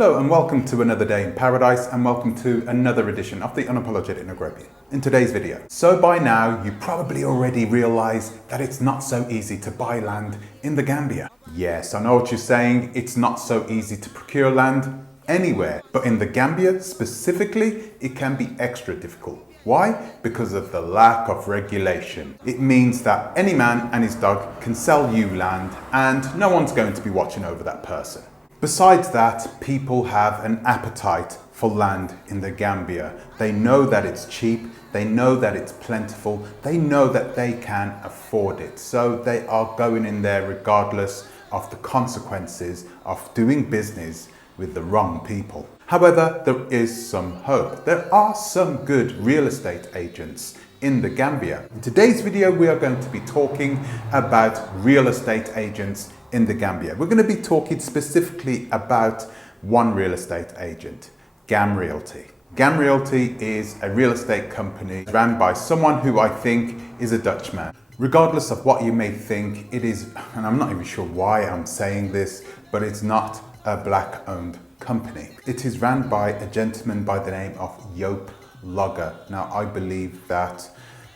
Hello and welcome to another day in paradise, and welcome to another edition of the Unapologetic Negrobian. In today's video, so by now you probably already realise that it's not so easy to buy land in the Gambia. Yes, I know what you're saying, it's not so easy to procure land anywhere, but in the Gambia specifically, it can be extra difficult. Why? Because of the lack of regulation. It means that any man and his dog can sell you land and no one's going to be watching over that person. Besides that, people have an appetite for land in the Gambia. They know that it's cheap, they know that it's plentiful, they know that they can afford it. So they are going in there regardless of the consequences of doing business with the wrong people. However, there is some hope. There are some good real estate agents in the Gambia. In today's video, we are going to be talking about real estate agents in the Gambia. We're going to be talking specifically about one real estate agent, Gam Realty. Gam Realty is a real estate company run by someone who I think is a Dutchman. Regardless of what you may think, it is, and I'm not even sure why I'm saying this, but it's not a black-owned company. It is run by a gentleman by the name of Joop Logger. Now, I believe that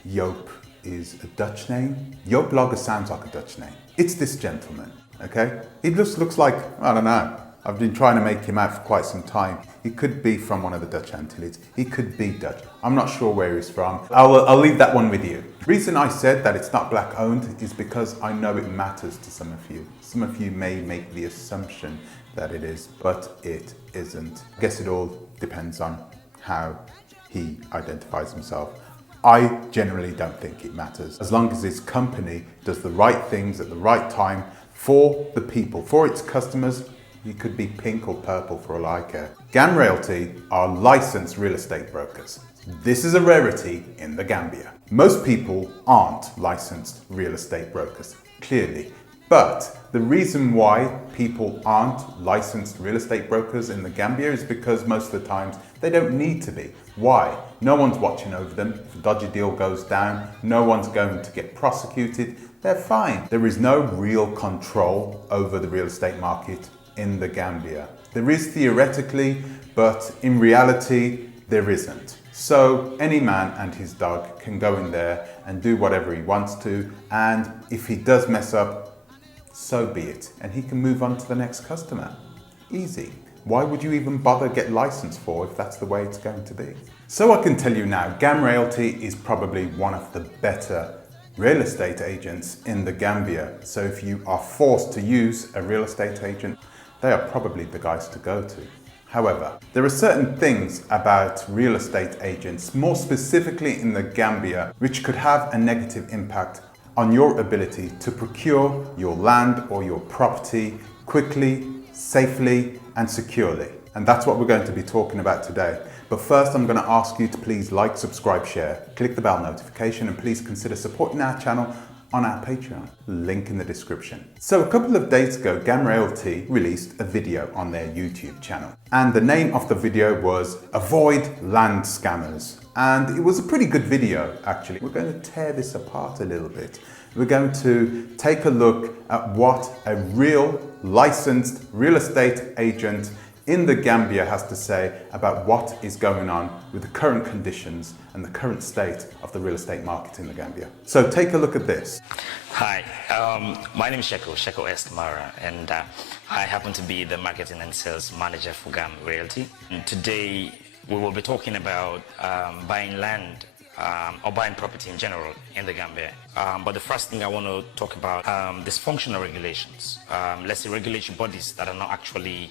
Joop is a Dutch name. Joop Logger sounds like a Dutch name. It's this gentleman, okay? He just looks like, I don't know, I've been trying to make him out for quite some time. He could be from one of the Dutch Antilles. He could be Dutch. I'm not sure where he's from. I'll leave that one with you. The reason I said that it's not black owned is because I know it matters to some of you. Some of you may make the assumption that it is, but it isn't. I guess it all depends on how he identifies himself. I generally don't think it matters. As long as his company does the right things at the right time for the people, for its customers. He could be pink or purple for all I care. Gam Realty are licensed real estate brokers. This is a rarity in the Gambia. Most people aren't licensed real estate brokers, clearly. But the reason why people aren't licensed real estate brokers in the Gambia is because most of the times they don't need to be. Why? No one's watching over them. If a dodgy deal goes down, no one's going to get prosecuted. They're fine. There is no real control over the real estate market in the Gambia. There is theoretically, but in reality, there isn't. So any man and his dog can go in there and do whatever he wants to, and if he does mess up, so be it, and he can move on to the next customer. Easy. Why would you even bother get licensed for if that's the way it's going to be? So I can tell you now, Gam Realty is probably one of the better real estate agents in the Gambia. So if you are forced to use a real estate agent, they are probably the guys to go to. However, there are certain things about real estate agents, more specifically in the Gambia, which could have a negative impact on your ability to procure your land or your property quickly, safely, and securely. And that's what we're going to be talking about today. But first, I'm going to ask you to please like, subscribe, share, click the bell notification, and please consider supporting our channel on our Patreon, link in the description. So a couple of days ago, Gam Realty released a video on their YouTube channel. And the name of the video was Avoid Land Scammers. And it was a pretty good video, actually. We're going to tear this apart a little bit. We're going to take a look at what a real licensed real estate agent in the Gambia has to say about what is going on with the current conditions and the current state of the real estate market in the Gambia. So take a look at this. Hi, my name is Sheko S. Kamara, and I happen to be the marketing and sales manager for Gam Realty. And today we will be talking about buying land or buying property in general in the Gambia. But the first thing I want to talk about dysfunctional regulations. Let's say regulatory bodies that are not actually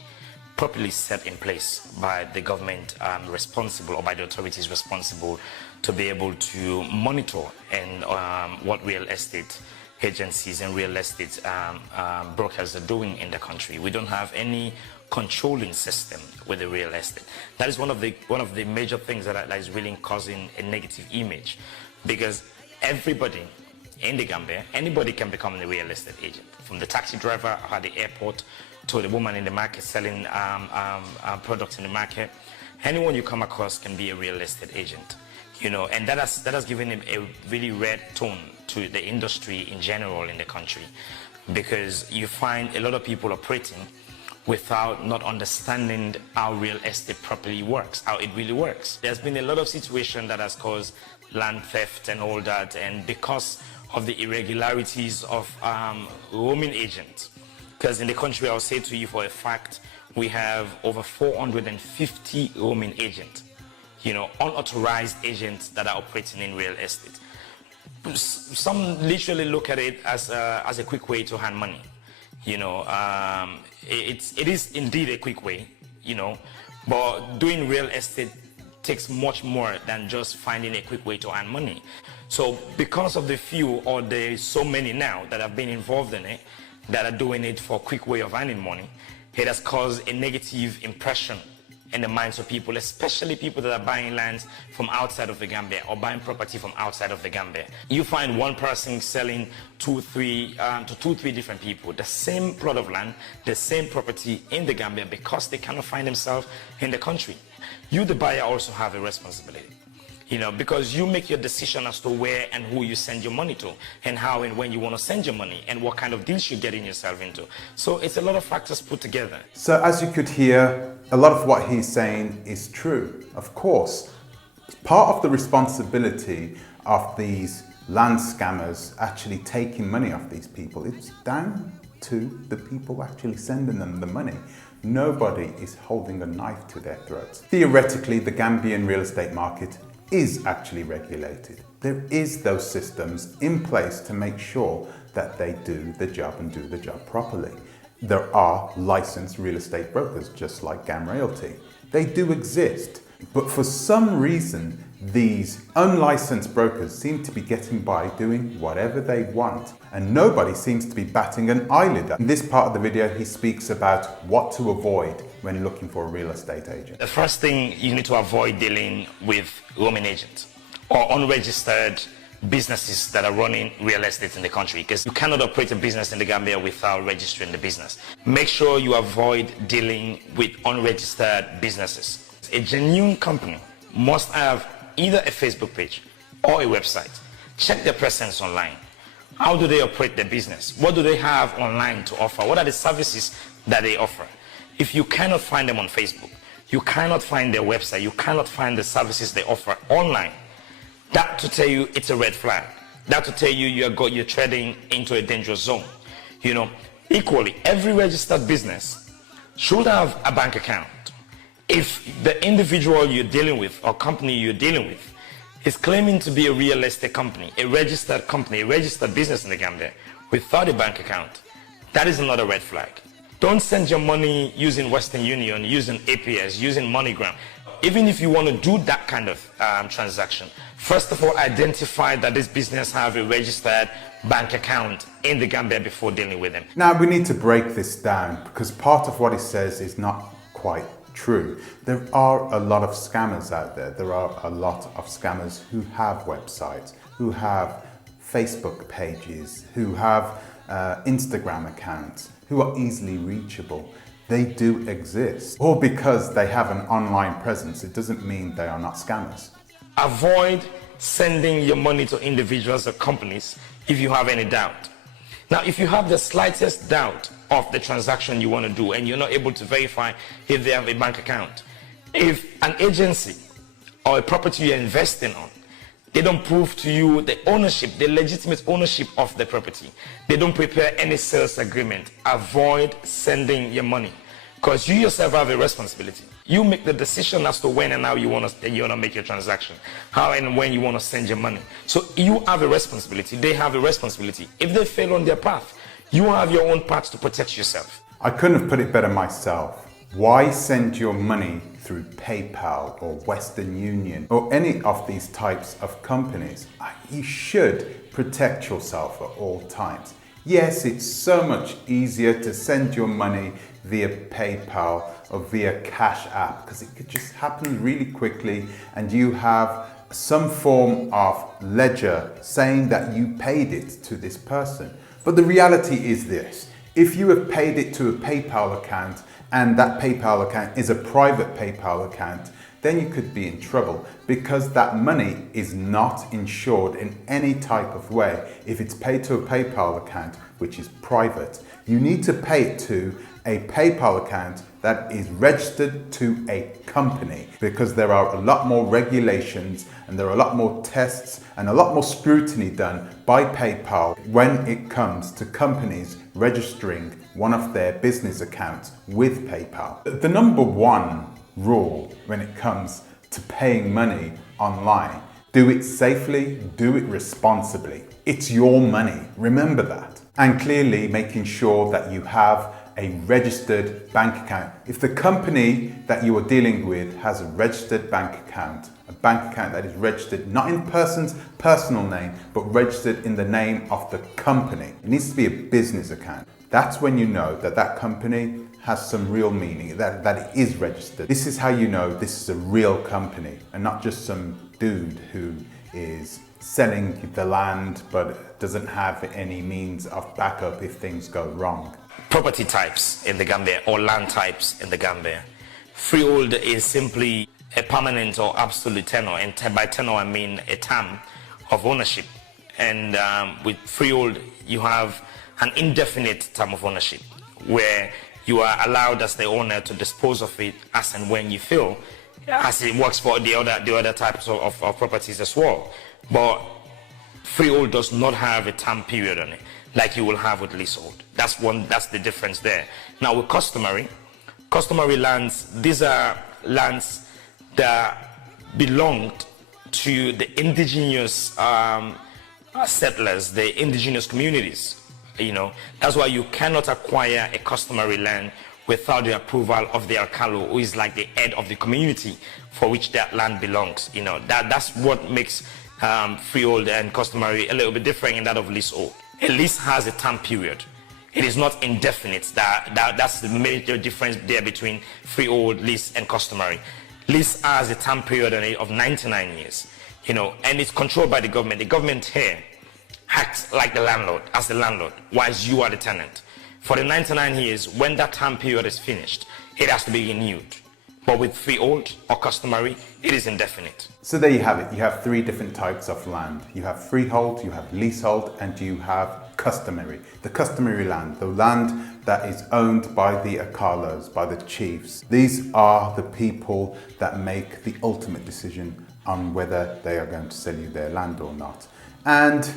properly set in place by the government responsible or by the authorities responsible to be able to monitor and what real estate agencies and real estate brokers are doing in the country. We don't have any controlling system with the real estate. That is one of the major things that is really causing a negative image, because everybody in the Gambia, anybody can become a real estate agent, from the taxi driver at the airport to the woman in the market selling products in the market. Anyone you come across can be a real estate agent, you know, and that has given him a really red tone to the industry in general in the country, because you find a lot of people operating without not understanding how real estate properly works, how it really works. There's been a lot of situation that has caused land theft and all that, and because of the irregularities of roaming agents. Because in the country, I'll say to you for a fact, we have over 450 roaming agents, unauthorized agents that are operating in real estate. Some literally look at it as a quick way to earn money. It is indeed a quick way, but doing real estate takes much more than just finding a quick way to earn money. So because of the few, or there is so many now that have been involved in it, that are doing it for a quick way of earning money, it has caused a negative impression in the minds of people, especially people that are buying lands from outside of the Gambia or buying property from outside of the Gambia. You find one person selling two, three different people the same plot of land, the same property in the Gambia, because they cannot find themselves in the country. You, the buyer, also have a responsibility. Because you make your decision as to where and who you send your money to, and how and when you want to send your money, and what kind of deals you're getting yourself into. So it's a lot of factors put together. So as you could hear, a lot of what he's saying is true. Of course, part of the responsibility of these land scammers actually taking money off these people, it's down to the people actually sending them the money. Nobody is holding a knife to their throats. Theoretically, the Gambian real estate market is actually regulated. There is those systems in place to make sure that they do the job and do the job properly. There are licensed real estate brokers, just like Gam Realty. They do exist, but for some reason, these unlicensed brokers seem to be getting by doing whatever they want, and nobody seems to be batting an eyelid. In this part of the video, he speaks about what to avoid when looking for a real estate agent. The first thing, you need to avoid dealing with roaming agents or unregistered businesses that are running real estate in the country, because you cannot operate a business in the Gambia without registering the business. Make sure you avoid dealing with unregistered businesses. A genuine company must have either a Facebook page or a website. Check their presence online. How do they operate their business? What do they have online to offer? What are the services that they offer? If you cannot find them on Facebook, you cannot find their website, you cannot find the services they offer online, that to tell you it's a red flag. That to tell you you're treading into a dangerous zone. Equally, every registered business should have a bank account. If the individual you're dealing with or company you're dealing with is claiming to be a real estate company, a registered business in the Gambia without a bank account, that is another red flag. Don't send your money using Western Union, using APS, using MoneyGram. Even if you want to do that kind of transaction, first of all, identify that this business have a registered bank account in the Gambia before dealing with them. Now, we need to break this down because part of what he says is not quite true. There are a lot of scammers out there. There are a lot of scammers who have websites, who have Facebook pages, who have Instagram accounts, who are easily reachable. They do exist. Or because they have an online presence, it doesn't mean they are not scammers. Avoid sending your money to individuals or companies if you have any doubt. Now, if you have the slightest doubt of the transaction you want to do and you're not able to verify if they have a bank account, if an agency or a property you're investing on, they don't prove to you the ownership, the legitimate ownership of the property, they don't prepare any sales agreement, avoid sending your money, because you yourself have a responsibility. You make the decision as to when and how you want to make your transaction, how and when you want to send your money. So you have a responsibility, they have a responsibility. If they fail on their path, you have your own path to protect yourself. I couldn't have put it better myself. Why send your money through PayPal or Western Union or any of these types of companies? You should protect yourself at all times. Yes, it's so much easier to send your money via PayPal or via Cash App because it could just happen really quickly and you have some form of ledger saying that you paid it to this person. But the reality is this: if you have paid it to a PayPal account and that PayPal account is a private PayPal account, then you could be in trouble because that money is not insured in any type of way. If it's paid to a PayPal account, which is private, you need to pay it to a PayPal account that is registered to a company, because there are a lot more regulations and there are a lot more tests and a lot more scrutiny done by PayPal when it comes to companies registering one of their business accounts with PayPal. The number one rule when it comes to paying money online: do it safely, do it responsibly. It's your money, remember that. And clearly making sure that you have a registered bank account. If the company that you are dealing with has a registered bank account that is registered not in person's personal name, but registered in the name of the company, it needs to be a business account. That's when you know that that company has some real meaning, that it is registered. This is how you know this is a real company and not just some dude who is selling the land but doesn't have any means of backup if things go wrong. Property types in the Gambia, or land types in the Gambia. Freehold is simply a permanent or absolute tenure, and by tenure I mean a term of ownership. And with freehold, you have an indefinite term of ownership where you are allowed as the owner to dispose of it as and when you feel, as it works for the other types of properties as well. But freehold does not have a term period on it like you will have with leasehold. That's the difference there. Now with customary lands, these are lands that belonged to the indigenous settlers, the indigenous communities. That's why you cannot acquire a customary land without the approval of the alcalo, who is like the head of the community for which that land belongs. That's what makes freehold and customary a little bit different in that of leasehold. A lease has a term period. It is not indefinite. That's the major difference there between freehold, lease, and customary. Lease has a term period on it of 99 years, and it's controlled by the government. The government here acts like the landlord, as the landlord, whilst you are the tenant. For the 99 years, when that term period is finished, it has to be renewed. But with freehold or customary, it is indefinite. So there you have it. You have three different types of land. You have freehold, you have leasehold, and you have customary. The customary land, the land that is owned by the Akalos, by the chiefs. These are the people that make the ultimate decision on whether they are going to sell you their land or not. And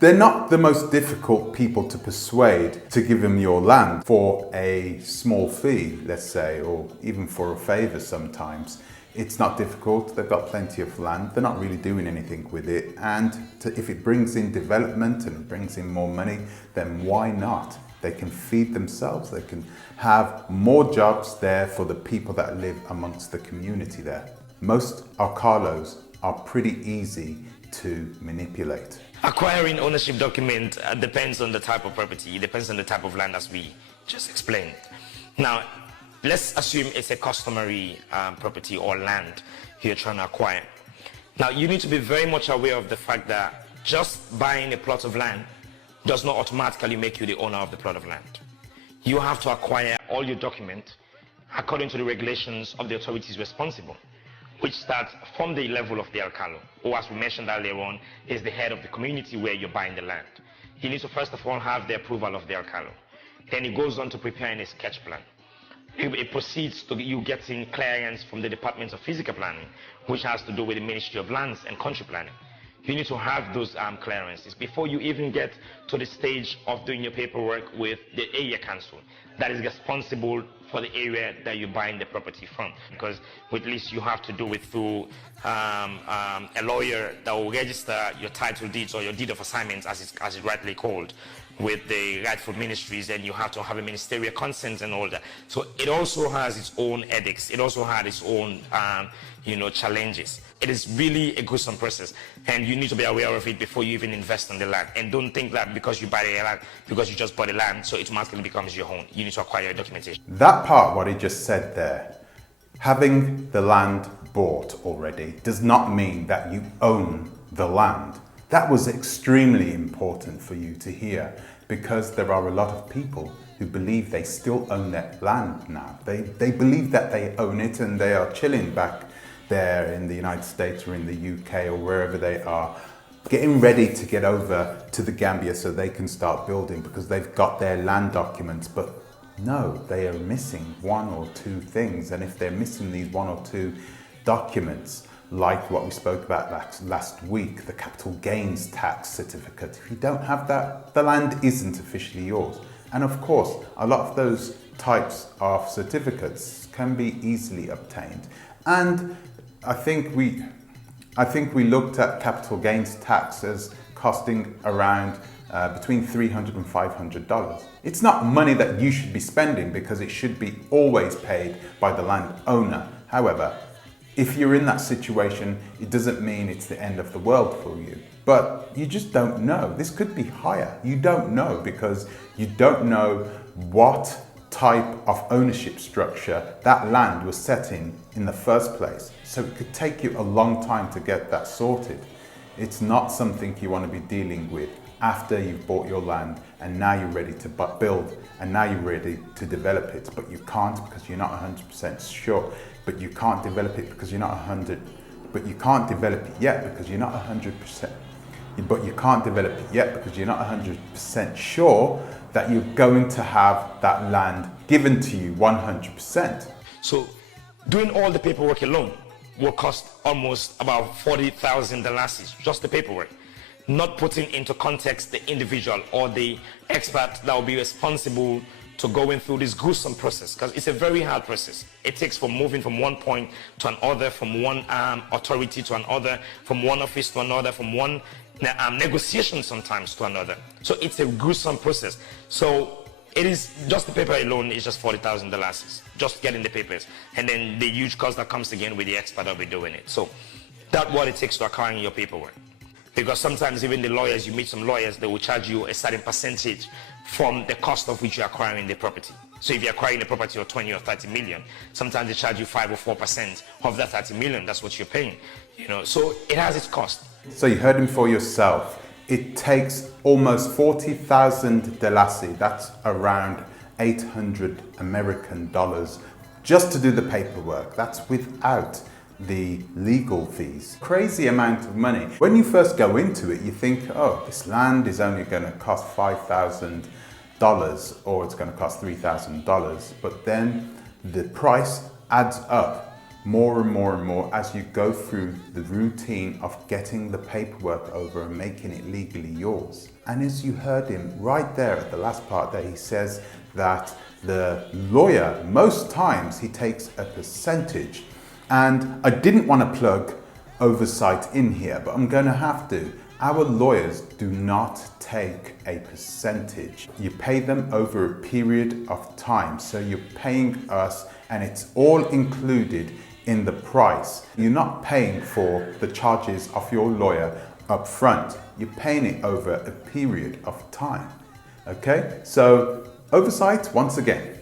they're not the most difficult people to persuade to give them your land for a small fee, let's say, or even for a favor sometimes. It's not difficult. They've got plenty of land. They're not really doing anything with it. And if it brings in development and brings in more money, then why not? They can feed themselves. They can have more jobs there for the people that live amongst the community there. Most Arcalos are pretty easy to manipulate. Acquiring ownership document depends on the type of property. It depends on the type of land, as we just explained. Now, let's assume it's a customary property or land you're trying to acquire. Now, you need to be very much aware of the fact that just buying a plot of land does not automatically make you the owner of the plot of land. You have to acquire all your documents according to the regulations of the authorities responsible, which starts from the level of the alcalo, or as we mentioned earlier on, is the head of the community where you're buying the land. You need to first of all have the approval of the alcalo. Then it goes on to preparing a sketch plan. It proceeds to you getting clearance from the Department of Physical Planning, which has to do with the Ministry of Lands and Country Planning. You need to have those clearances before you even get to the stage of doing your paperwork with the area council that is responsible for the area that you're buying the property from. Because with lease, you have to do it through a lawyer that will register your title deeds or your deed of assignments, as it's rightly called, with the rightful ministries, and you have to have a ministerial consent and all that. So it also has its own edicts. It also had its own challenges. It is really a gruesome process, and you need to be aware of it before you even invest in the land. And don't think that because you buy the land, because you just bought the land, so it automatically becomes your own. You need to acquire your documentation. That part, what he just said there, having the land bought already does not mean that you own the land. That was extremely important for you to hear, because there are a lot of people who believe they still own that land now. They believe that they own it, and they are chilling back there in the United States or in the UK or wherever they are, getting ready to get over to the Gambia so they can start building because they've got their land documents. But no, they are missing one or two things. And if they're missing these one or two documents, like what we spoke about last week, the capital gains tax certificate, if you don't have that, the land isn't officially yours. And of course, a lot of those types of certificates can be easily obtained. And I think we looked at capital gains tax as costing around between $300 and $500. It's not money that you should be spending because it should be always paid by the landowner. However, if you're in that situation, it doesn't mean it's the end of the world for you. But you just don't know. This could be higher. You don't know because you don't know what type of ownership structure that land was set in the first place. So it could take you a long time to get that sorted. It's not something you want to be dealing with after you've bought your land and now you're ready to build and now you're ready to develop it, but you can't because you're not 100% sure. But you can't develop it because you're not 100. But you can't develop it yet because you're not 100%. But you can't develop it yet because you're not 100% sure that you're going to have that land given to you 100%. So doing all the paperwork alone will cost almost about $40,000, just the paperwork. Not putting into context the individual or the expert that will be responsible to going through this gruesome process, because it's a very hard process. It takes from moving from one point to another, from one authority to another, from one office to another, from one negotiation sometimes to another. So it's a gruesome process. So it is just the paper alone is just $40,000, just getting the papers, and then the huge cost that comes again with the expert that will be doing it. So that's what it takes to acquiring your paperwork. Because sometimes even the lawyers, you meet some lawyers, they will charge you a certain percentage from the cost of which you're acquiring the property. So if you're acquiring the property of 20 or 30 million, sometimes they charge you 5 or 4% of that 30 million. That's what you're paying. So it has its cost. So you heard him for yourself. It takes almost 40,000 Delasi, that's around 800 American dollars, just to do the paperwork. That's without the legal fees. Crazy amount of money. When you first go into it, you think, oh, this land is only going to cost $5,000 or it's going to cost $3,000. But then the price adds up more and more and more as you go through the routine of getting the paperwork over and making it legally yours. And as you heard him right there at the last part there, he says that the lawyer, most times he takes a percentage. And I didn't want to plug oversight in here, but I'm going to have to. Our lawyers do not take a percentage. You pay them over a period of time. So you're paying us and it's all included in the price. You're not paying for the charges of your lawyer up front. You're paying it over a period of time. Okay? So oversight, once again,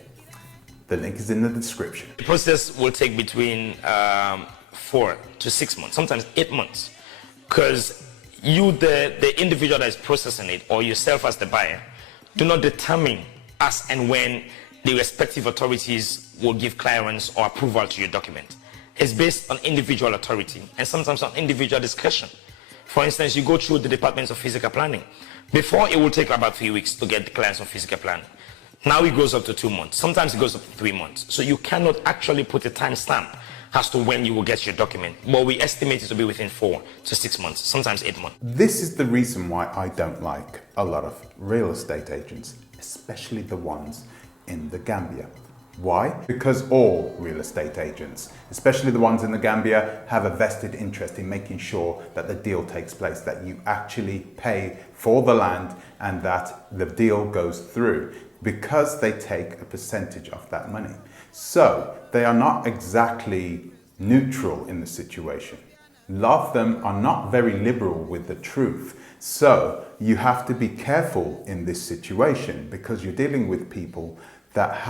the link is in the description. The process will take between 4 to 6 months, sometimes 8 months, because you, the individual that is processing it, or yourself as the buyer, do not determine as and when the respective authorities will give clearance or approval to your document. It's based on individual authority and sometimes on individual discretion. For instance, you go through the departments of physical planning. Before, it will take about 3 weeks to get the clearance of physical planning. Now it goes up to 2 months. Sometimes it goes up to 3 months. So you cannot actually put a time stamp as to when you will get your document. But we estimate it to be within 4 to 6 months, sometimes 8 months. This is the reason why I don't like a lot of real estate agents, especially the ones in the Gambia. Why? Because all real estate agents, especially the ones in the Gambia, have a vested interest in making sure that the deal takes place, that you actually pay for the land and that the deal goes through, because they take a percentage of that money. So they are not exactly neutral in the situation. A lot of them are not very liberal with the truth. So you have to be careful in this situation because you're dealing with people that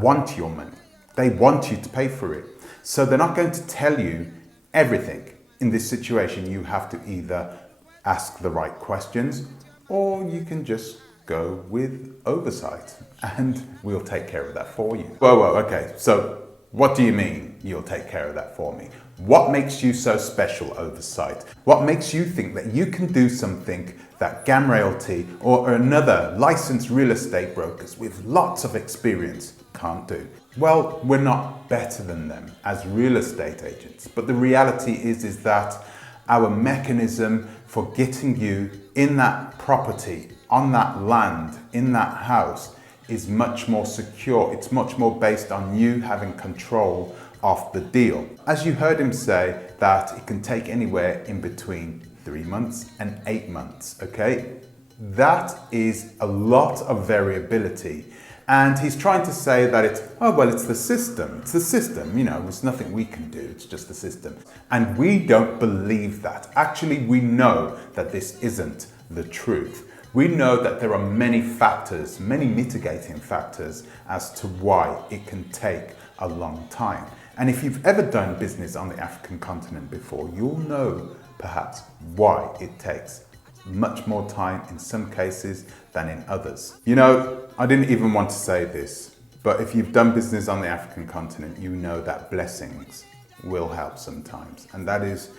want your money. They want you to pay for it. So they're not going to tell you everything. In this situation, you have to either ask the right questions or you can just go with oversight and we'll take care of that for you. Whoa, okay, so what do you mean you'll take care of that for me? What makes you so special, Oversight? What makes you think that you can do something that Gam Realty or another licensed real estate brokers with lots of experience can't do? Well, we're not better than them as real estate agents, but the reality is that our mechanism for getting you in that property, on that land, in that house is much more secure. It's much more based on you having control of the deal. As you heard him say, that it can take anywhere in between 3 months and 8 months, okay? That is a lot of variability. And he's trying to say that it's the system. It's the system, you know, there's nothing we can do, it's just the system. And we don't believe that. Actually, we know that this isn't the truth. We know that there are many factors, many mitigating factors as to why it can take a long time. And if you've ever done business on the African continent before, you'll know perhaps why it takes much more time in some cases than in others. You know, I didn't even want to say this, but if you've done business on the African continent, you know that blessings will help sometimes. And that is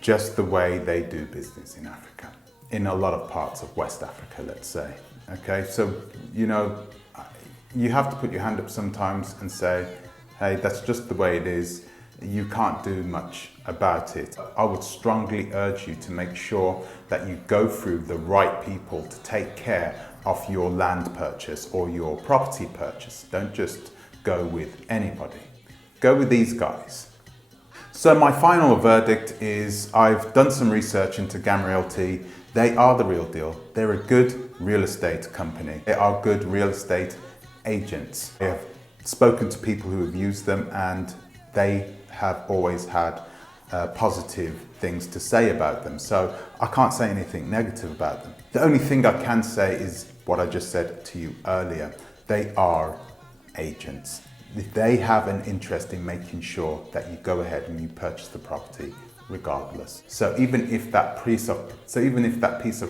just the way they do business in Africa, in a lot of parts of West Africa, let's say. Okay, so, you know, you have to put your hand up sometimes and say, hey, that's just the way it is. You can't do much about it. I would strongly urge you to make sure that you go through the right people to take care of your land purchase or your property purchase. Don't just go with anybody. Go with these guys. So my final verdict is I've done some research into Gam Realty. They are the real deal. They're a good real estate company. They are good real estate agents. I have spoken to people who have used them and they have always had positive things to say about them. So I can't say anything negative about them. The only thing I can say is what I just said to you earlier. They are agents. They have an interest in making sure that you go ahead and you purchase the property regardless. So even if that piece of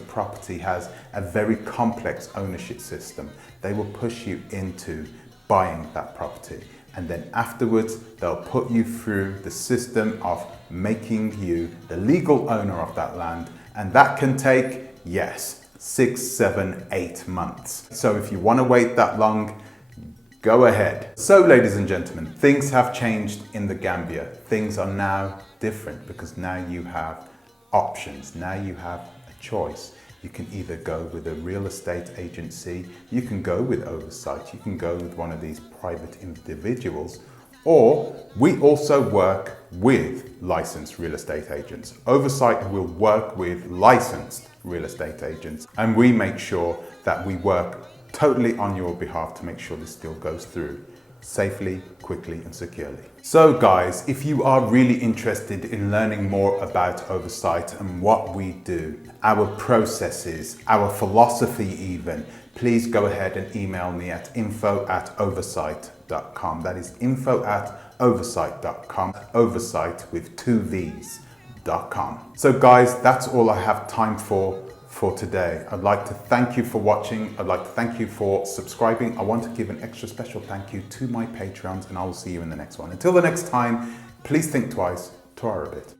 property has a very complex ownership system, they will push you into buying that property. And then afterwards, they'll put you through the system of making you the legal owner of that land. And that can take, yes, 6, 7, 8 months. So if you want to wait that long, go ahead. So ladies and gentlemen, things have changed in the Gambia. Things are now different because now you have options. Now you have a choice. You can either go with a real estate agency, you can go with Oversight, you can go with one of these private individuals, or we also work with licensed real estate agents. Oversight will work with licensed real estate agents, and we make sure that we work totally on your behalf to make sure this deal goes through safely, quickly and securely. So guys, if you are really interested in learning more about Oversight and what we do, our processes, our philosophy even, please go ahead and email me at info@oversight.com. That is info@oversight.com, oversight with 2 V's.com. So guys, that's all I have time for today. I'd like to thank you for watching. I'd like to thank you for subscribing. I want to give an extra special thank you to my Patreons, and I will see you in the next one. Until the next time, please think twice, Torah a bit.